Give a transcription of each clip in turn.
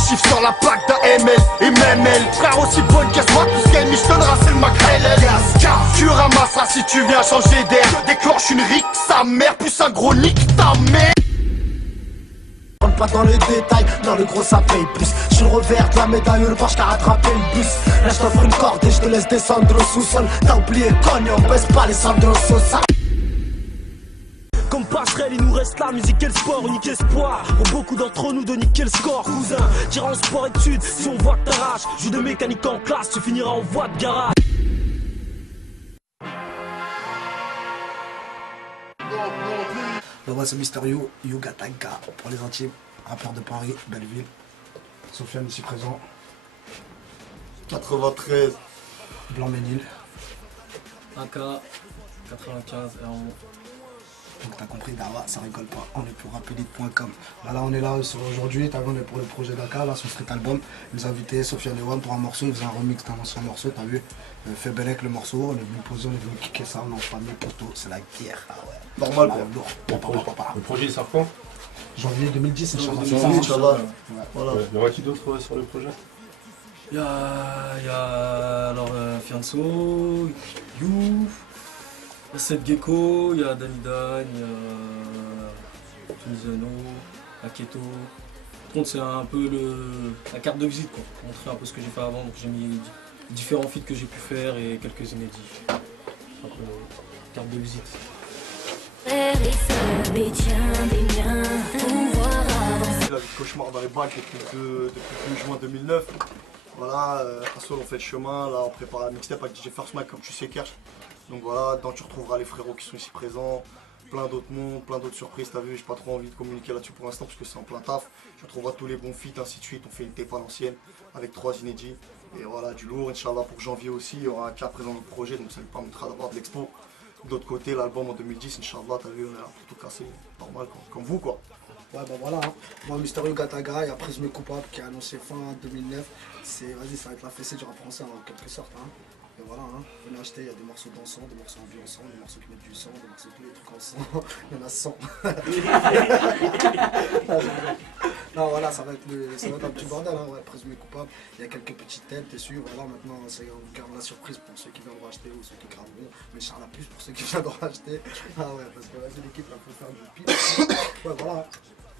chiffres sur la plaque d'AML et même elle. Frère aussi bonne qu'elle soit, tout ce qu'elle je donnera c'est le McHale. Tu ramasseras si tu viens changer d'air. Déclenche une rique, sa mère, plus un gros nick, ta mère. Rentre pas dans le détail, dans le gros ça paye plus. Je le revers de la médaille, le barge qui a rattrapé le bus. Là je t'offre une corde et je te laisse descendre au sous-sol. T'as oublié cogne, on baisse pas les salles de sauce. Comme passerelle, il nous reste la musique et le sport, unique espoir. Pour beaucoup d'entre nous de niquer le score, cousin. Tire en sport études, si on voit que t'arraches. Joue de mécanique en classe, tu finiras en voie de garage. Ouais, c'est Mister You, Yuga Tanka pour les intimes, rappeur de Paris, Belleville. Sofiane ici présent. 93. Blanc-Ménil. AK 95 R11. Donc t'as compris, Dawa, ça rigole pas, on est pour rapidite.com. Là on est là aujourd'hui, t'as vu, on est pour le projet d'Aka, là son street album. Ils ont invité Sofiane et One pour un morceau, ils faisaient un remix d'un ancien morceau, t'as vu. Fait Belek le morceau, on est venu poser, on est venu kicker ça, on est en famille, poteau, c'est la guerre. Ah ouais. Normal Lourd. Le projet il sort quand? Janvier 2010, Inch'Allah. Voilà. Il y aura qui d'autre sur le projet? Il y a alors Fianso, You, il y a Seth Gecko, il y a Danidan, il y a Tunisiano, Aketo. Par contre, c'est un peu la carte de visite, quoi. Pour montrer un peu ce que j'ai fait avant. Donc j'ai mis différents feats que j'ai pu faire et quelques inédits. Un peu carte de visite. Il a eu cauchemar dans les bacs depuis juin 2009. Voilà, Asol on fait le chemin, là on prépare la mixtape avec DJ First Mike comme tu sais Kersh. Donc voilà, dedans tu retrouveras les frérots qui sont ici présents, plein d'autres mondes, plein d'autres surprises, t'as vu, j'ai pas trop envie de communiquer là-dessus pour l'instant parce que c'est en plein taf. Tu retrouveras tous les bons feats, ainsi de suite, on fait une tape à l'ancienne avec 3 inédits. Et voilà, du lourd, Inch'Allah pour janvier aussi, il y aura un cas présent dans notre projet, donc ça nous permettra d'avoir de l'expo. D'autre côté, l'album en 2010, Inch'Allah, t'as vu, on est là pour tout casser, normal, comme vous quoi. Ouais bah voilà, hein. Moi Mister Yuga Tanka, il y a Présumé Coupable qui a annoncé fin 2009. Vas-y, ça va être la fessée du rap français en quelque sorte. Hein. Et voilà, hein. Venez acheter, il y a des morceaux dansants, des morceaux ambiançants, des morceaux qui mettent du sang, des morceaux tous les trucs en sang. Il y en a 100. Non voilà, ça va être un petit bordel, hein. Ouais, Présumé Coupable. Il y a quelques petites têtes dessus, voilà, maintenant on garde la surprise pour ceux qui viendront acheter ou ceux qui graveront. Mais Charles a plus pour ceux qui viendront acheter. Ah ouais, parce que vas-y l'équipe, il faut faire du pire. Ouais voilà.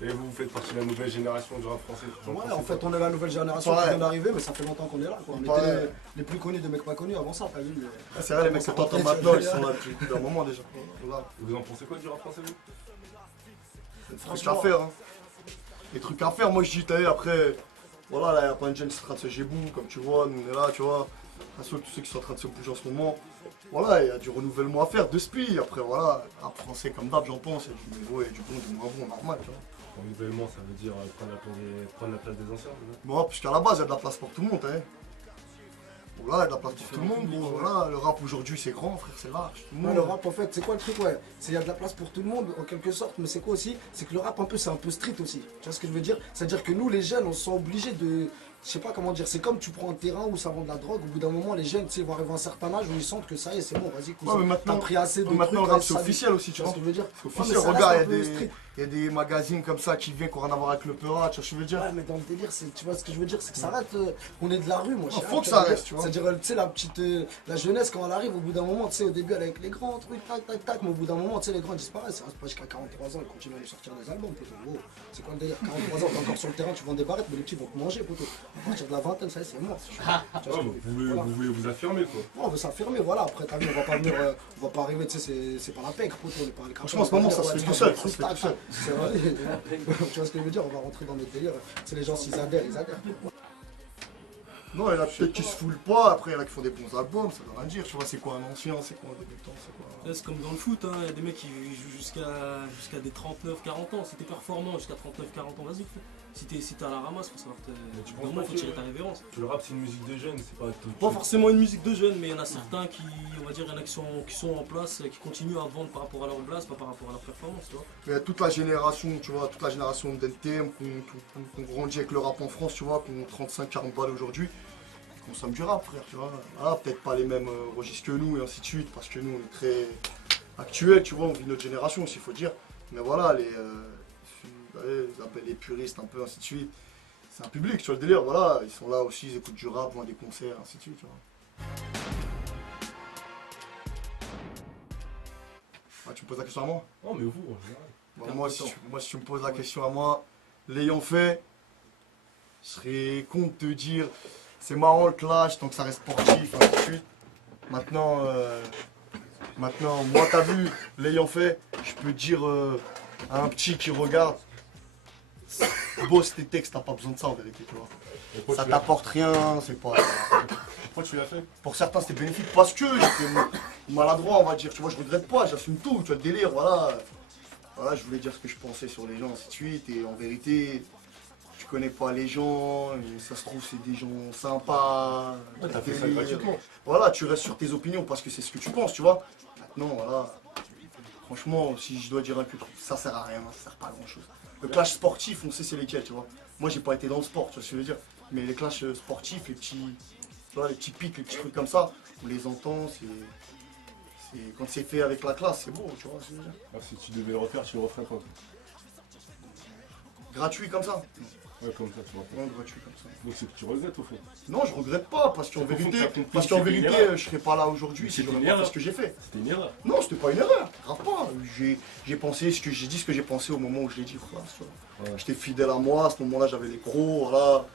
Et vous faites partie de la nouvelle génération du rap français? Ouais, en fait, on est la nouvelle génération qui vient d'arriver, mais ça fait longtemps qu'on est là. Quoi. On était les plus connus des mecs pas connus avant ça, t'as vu. C'est vrai, les mecs que t'entends maintenant, ils sont là depuis un moment déjà. Voilà. Vous en pensez quoi du rap français, vous? Des trucs à faire, hein. Des trucs à faire, moi je dis, t'as vu, après, voilà, là, il y a plein de jeunes qui sont en train de se gébou, comme tu vois, nous on est là, tu vois. Tous ceux qui sont en train de se bouger en ce moment. Voilà, il y a du renouvellement à faire, de spi. Après, voilà, rap français comme d'hab, j'en pense, il y a du nouveau et du bon, du moins bon, normal, tu vois. Renouvellement, ça veut dire prendre la place des anciens. Bon, puisqu'à la base, il y a de la place pour tout le monde, hein. Voilà, il y a de la place pour tout le monde. Bon, voilà, le rap aujourd'hui, c'est grand, frère, c'est large. Ouais, le rap, en fait, c'est quoi le truc, ouais? Il y a de la place pour tout le monde, en quelque sorte, mais c'est quoi aussi? C'est que le rap, un peu, c'est un peu street aussi. Tu vois ce que je veux dire? C'est-à-dire que nous, les jeunes, on se sent obligés de. Je sais pas comment dire, c'est comme tu prends un terrain où ça vend de la drogue, au bout d'un moment les jeunes vont arriver à un certain âge où ils sentent que ça y est, c'est bon, vas-y, t'as pris assez de maintenant, trucs. c'est officiel aussi, tu vois ce que je veux dire? C'est officiel, regarde, il y a des magazines comme ça qui viennent qui ont rien à voir avec le peurat, tu vois ce que je veux dire? Ouais, mais dans le délire, tu vois ce que je veux dire, c'est que ça reste, on est de la rue, moi. Faut que ça reste, tu vois. C'est-à-dire, tu sais, la jeunesse, quand elle arrive, au bout d'un moment, tu sais, au début, elle est avec les grands trucs, tac, tac, tac, mais au bout d'un moment, tu sais, les grands disparaissent. Ça reste pas jusqu'à 43 ans, ils continuent à nous sortir des albums, poteau. Wow. C'est quoi le délire? 43 ans, t'es encore sur le terrain, tu vends des barrettes, mais les petits vont te manger, poteau. À partir de la vingtaine, ça y est, c'est mort. Vous voulez vous affirmer, quoi. On veut s'affirmer, voilà. Après, t'as vu, on va pas venir, on va pas arriver, tu sais, c'est pas la pègre, poteau. Franchement, en ce moment, ça se fait tout seul. C'est vrai. Tu vois ce que je veux dire? On va rentrer dans notre délire. C'est les gens, s'ils adhèrent, ils adhèrent. Non, il y en a peut-être qui se foulent pas, après il y en a qui font des bons albums, ça veut rien dire, tu vois, c'est quoi un ancien, c'est quoi un débutant, c'est quoi... C'est comme dans le foot, hein. Il y a des mecs qui jouent jusqu'à des 39-40 ans, si t'es performant jusqu'à 39-40 ans, vas-y. Si t'es à la ramasse, faut savoir que faut tirer ta révérence. Le rap c'est une musique de jeunes, c'est pas forcément une musique de jeunes, mais il y en a certains qui, on va dire, il y en a qui sont en place, qui continuent à vendre par rapport à leur place, pas par rapport à leur performance, tu vois. Il y a toute la génération, tu vois, toute la génération d'NTM qu'on grandit avec le rap en France, tu vois, qu'on 35-40 balles aujourd'hui, qui consomment du rap, frère, tu vois. Voilà, peut-être pas les mêmes registres que nous et ainsi de suite, parce que nous on est très actuels, tu vois, on vit notre génération aussi, il faut dire. Mais voilà, ils appellent les puristes un peu, ainsi de suite. c'est un public, tu vois le délire, voilà. Ils sont là aussi, ils écoutent du rap, vont à des concerts, ainsi de suite, tu vois. Ah, tu me poses la question à moi? Non, mais vous, en général. Bon, moi, si tu me poses la question à moi, l'ayant fait, je serais con de te dire, c'est marrant le clash, tant que ça reste sportif, ainsi de suite. Maintenant, moi, t'as vu, l'ayant fait, je peux dire à un petit qui regarde, bosse tes textes, t'as pas besoin de ça en vérité, tu vois. Et pourquoi Ça tu l'as- t'apporte rien, c'est pas... Pourquoi tu l'as fait? Pour certains, c'était bénéfique parce que j'étais maladroit, on va dire, tu vois, je regrette pas, j'assume tout, tu vois, le délire, voilà. Voilà, je voulais dire ce que je pensais sur les gens, ainsi de suite, et en vérité, tu connais pas les gens, et ça se trouve, c'est des gens sympas. Ouais, t'as fait ça délire. gratuitement. Voilà, tu restes sur tes opinions parce que c'est ce que tu penses, tu vois. Maintenant, voilà, franchement, si je dois dire un truc, ça sert à rien, ça sert pas à grand chose. Le clash sportif, on sait c'est lesquels, tu vois. Moi, j'ai pas été dans le sport, tu vois ce que je veux dire. Mais les clashs sportifs, les petits, tu vois, les petits pics, les petits trucs comme ça, on les entend, quand c'est fait avec la classe, c'est beau, tu vois ce que je veux dire. Alors, si tu devais le refaire, tu le referais quoi? Gratuit comme ça. Ouais, comme ça, tu le referais. Non, gratuit comme ça. Donc c'est que tu regrettes au fond. Non, je regrette pas, parce qu'en C'est vérité, t'as compris parce que qu'en c'était une vérité, erreur. je serais pas là aujourd'hui Mais si c'était j'aurais une pas fait erreur. ce que j'ai fait. C'était une erreur. Non, c'était pas une erreur, grave pas. J'ai pensé ce que j'ai dit, ce que j'ai pensé au moment où je l'ai dit. Voilà, tu vois. Ouais. J'étais fidèle à moi, à ce moment-là j'avais les gros, voilà.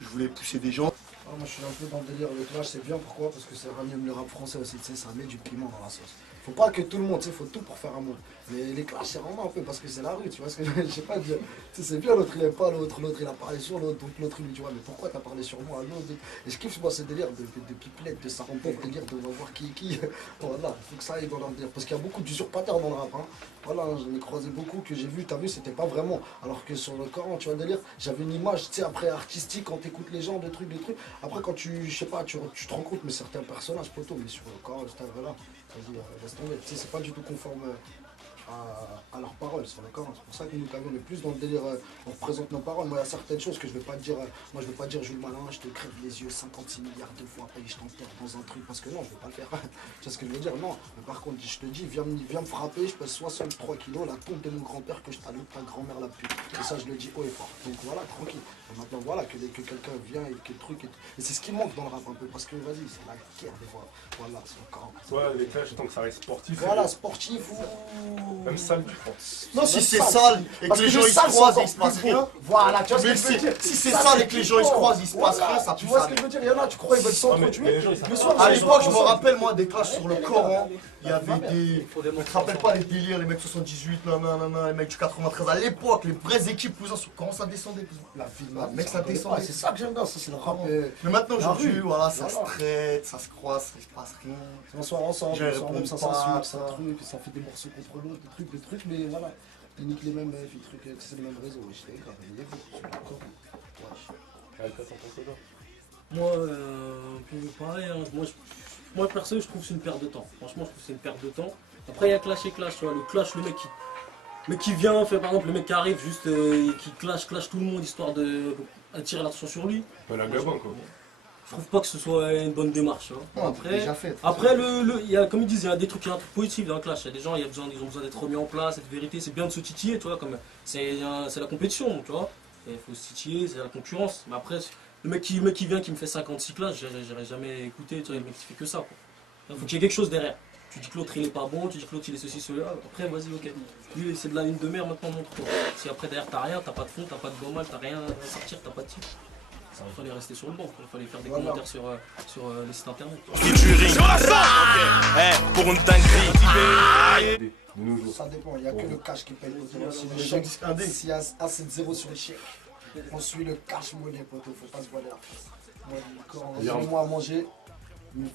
Je voulais pousser des gens. Ah, moi je suis un peu dans le délire, le clash c'est bien, pourquoi? Parce que ça ranime le rap français aussi, tu sais, ça met du piment dans la sauce. Faut pas que tout le monde, tu sais, faut tout pour faire un monde. Mais les clashs c'est vraiment un peu parce que c'est la rue, tu vois ce que je sais pas dire. Tu sais, c'est bien, l'autre il aime pas l'autre, l'autre il a parlé sur l'autre, donc l'autre il lui dit ouais mais pourquoi t'as parlé sur moi, l'autre. Et je kiffe moi ce délire de pipelette, de sarempère, délire de on va voir qui est qui. Voilà, faut que ça aille dans leur délire. Parce qu'il y a beaucoup d'usurpateurs dans le rap, hein. Voilà, j'en ai croisé beaucoup que j'ai vu, t'as vu, c'était pas vraiment. Alors que sur le Coran, tu vois le délire, j'avais une image, tu sais, après artistique, quand t'écoutes les gens, des trucs. Après quand tu, je sais pas, tu te rends compte, mais certains personnages, poteau, mais sur le Coran, voilà, vas-y, laisse tomber. Tu sais, c'est pas du tout conforme à leurs paroles sur le Coran. C'est pour ça que nous, quand même, on est plus dans le délire, on représente nos paroles. Moi, il y a certaines choses que je vais pas te dire, moi je vais pas dire Jules Malin, je te crève les yeux 56 milliards de fois, après je t'enterre dans un truc, parce que non, je vais pas le faire. Tu vois ce que je veux dire? Non. Mais par contre, je te dis, viens me frapper, je pèse 63 kilos, la tombe de mon grand-père, que je t'allume ta grand-mère la pute. Et ça, je le dis haut et fort. Donc voilà, tranquille. Et maintenant, voilà, que quelqu'un vient et que le truc. Et c'est ce qui manque dans le rap un peu, parce que vas-y, c'est la guerre des fois. Voilà, c'est le Coran. Ouais, les clashs, tant que ça reste sportif. Voilà, sportif ou. Même sale, tu crois. Non, si Même c'est sale. sale et que Parce les que gens le ils se sale, croisent c'est et il se passe encore plus rien. beau. Voilà, tu vois ce Mais que je veux dire. si c'est Ça, sale et que les gens ils se croisent, il se passe Voilà. rien, ça Tu pue vois ce sale. que je veux dire? Il y en a, tu crois, ils veulent mais s'entretuer. les gens, ils savent Le pas. soir, À ils l'époque, je sont me ensemble. rappelle moi des clashes sur le Coran, il y avait des. Tu te rappelles pas les délires, les mecs 78, les mecs du 93, à l'époque, les vraies équipes, cousin, comment ça descendait, cousin. La vie, Mec, ça descend. C'est ça que j'aime bien, ça c'est le rap. Mais maintenant, La aujourd'hui, rue. voilà, ça Voilà. se traite, ça se croise, il se passe rien. On sort ensemble, Je on sort même, réponds ça pas, s'insulte, ça ça. truc, ça fait des morceaux contre l'autre, des trucs, mais voilà. Ils niquent les mêmes trucs, c'est les mêmes réseaux, wesh, les gars, il est fou, je suis d'accord. Wesh. Ouais, t'en penses quoi? Moi, un peu pareil, hein. Moi perso, je trouve que c'est une perte de temps. Franchement, je trouve que c'est une perte de temps. Après, il y a clash et clash, tu vois. Le clash, le mec qui vient, fait par exemple, le mec qui arrive, juste qui clash tout le monde histoire d'attirer l'attention sur lui. Ouais, la gamin, quoi. Je trouve pas que ce soit une bonne démarche, tu vois. Non, Après, déjà fait. après il y a, comme ils disent, il y a des trucs, il y a un truc positif dans le clash. Il y a des gens, ils ont besoin d'être remis en place, cette vérité. C'est bien de se titiller, tu vois. Comme c'est la compétition, tu vois. Il faut se titiller, c'est la concurrence. Mais après, le mec qui vient, qui me fait 56 classes, j'irai jamais écouter, tu vois. Le mec qui fait que ça, quoi. Il faut qu'il y ait quelque chose derrière. Tu dis que l'autre il est pas bon, tu dis que l'autre il est ceci, cela. Après, vas-y, ok. Lui, c'est de la ligne de mer, maintenant montre-toi. Si après derrière t'as rien, t'as pas de fond, t'as pas de gommage, t'as rien à sortir, t'as pas de titre. Il fallait rester sur le banc, il fallait faire des commentaires sur les sites internet. Pour une dinguerie. De nos jours. Ça dépend, il n'y a que le cash qui paye. Si le Les gens chèque, disent un dé. s'il y a assez de zéro sur le chèque, on suit le cash money, poteau, faut pas se voiler la face. Moi, quand on Bien. dit moi à manger,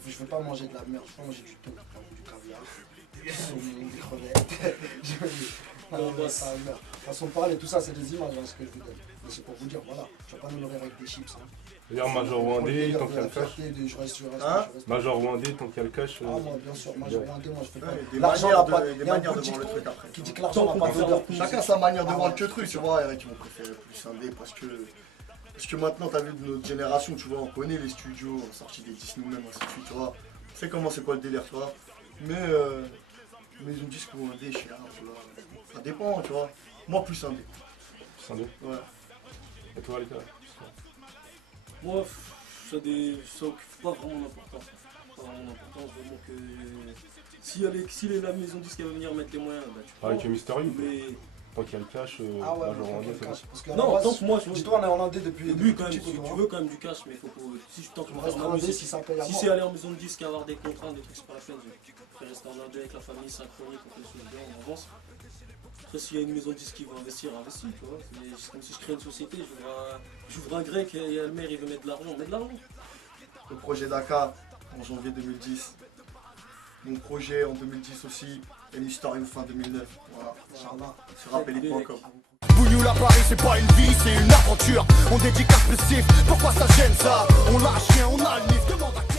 je veux pas manger de la merde, je veux pas manger du thon, du caviar, du saumon, des crevettes. Ça meurt. Façon de parler, tout ça, c'est des images, hein, ce que je vous donne. Mais c'est pour vous dire, voilà, je vais pas nous nourrir avec des chips. Hein. D'ailleurs, Major Wandé, tant qu'il y a le cash. Je reste, Hein je reste. Major Wandé, tant qu'il y a le cash. Ah, moi, bien sûr, moi, j'ai Wandé, moi, je fais pas. Des L'argent manières n'a pas- de il y a un voir le dicton truc après. qui dit que l'argent n'a pas d'odeur. Chacun sa manière de voir le truc, tu vois. Il y en a qui vont préférer plus un dé parce que maintenant, t'as vu de notre génération, tu vois, on connaît les studios, on a sorti des disques nous-mêmes, ainsi de suite, tu vois. On sait comment c'est quoi le délire, tu vois. Mais ils ont dit que un dé, je sais pas, voilà. Ça dépend, tu vois. Moi, plus un dé. Sans doute. Ouais. Et toi, les gars? Moi, ça occupe pas vraiment d'importance. Pas vraiment d'importance, vraiment que si la maison disque elle va venir mettre les moyens, bah tu Pareil que Mister You. mais Tant qu'il y a le cash, Ah ouais, là, genre, ok, on ok, fait parce que non, tant que moi, dis-toi, on est hollandais depuis le but quand même, petit, tu veux quand même du cash, mais il faut que si je tente de on faire reste ma hollandais musique, si ça paye à si mort. c'est aller en maison de disque, avoir des contrats, des trucs, c'est pas la peine. Je préfère rester en Inde avec la famille, synchronique, on fait les choses bien, on avance. Après, s'il y a une maison de disque qui veut investir, investit, tu vois. C'est comme si je crée une société, j'ouvre un grec et le maire il veut mettre de l'argent, on met de l'argent. Le projet Dakar en janvier 2010. Mon projet en 2010 aussi. Et Mister You fin 2009. Voilà. Inch'Allah. Sur rappelez.com. Bougnoul à Paris, c'est pas une vie, c'est une aventure. On dédicace le sif, pourquoi ça gêne ça? On lâche rien, on a le nif, demande à